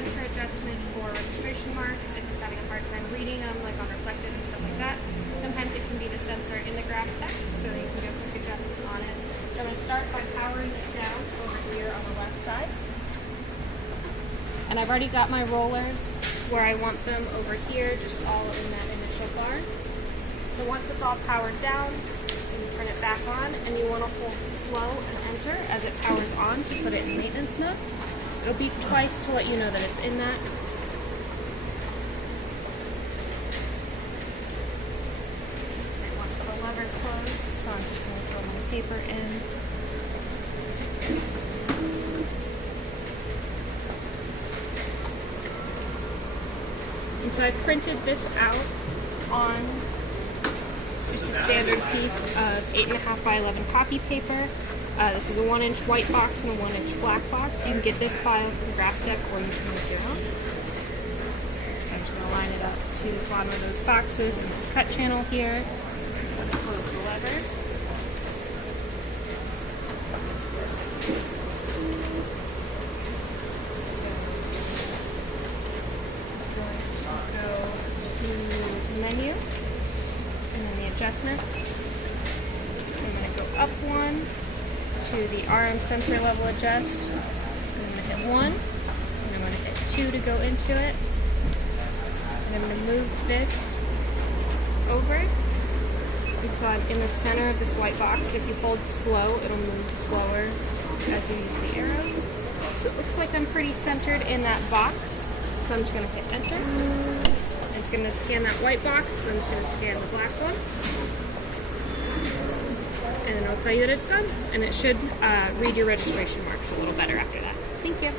sensor adjustment for registration marks if it's having a hard time reading them, like on reflective and stuff like that. Sometimes it can be the sensor in the Graphtec, so you can do a quick adjustment on it. So I'm going to start by powering it down over here on the left side. And I've already got my rollers where I want them over here, just all in that initial bar. So once it's all powered down, you turn it back on, and you want to hold slow and enter as it powers on to put it in maintenance mode. It'll beep twice to let you know that it's in that. And once the lever closed, so I'm just going to throw my paper in. And so I printed this out on just a standard piece of 8.5 by 11 copy paper. This is a 1-inch white box and a 1-inch black box. You can get this file from Graphtec or you can make your own. I'm just going to line it up to the bottom of those boxes and this cut channel here. Let's close the lever. Menu and then the adjustments. I'm going to go up one to the RM sensor level adjust. I'm going to hit 1 and I'm going to hit 2 to go into it. And I'm going to move this over until I'm in the center of this white box. If you hold slow, it'll move slower as you use the arrows. So it looks like I'm pretty centered in that box. So I'm just going to hit enter. It's going to scan that white box, then it's going to scan the black one. And then it'll tell you that it's done. And it should read your registration marks a little better after that. Thank you.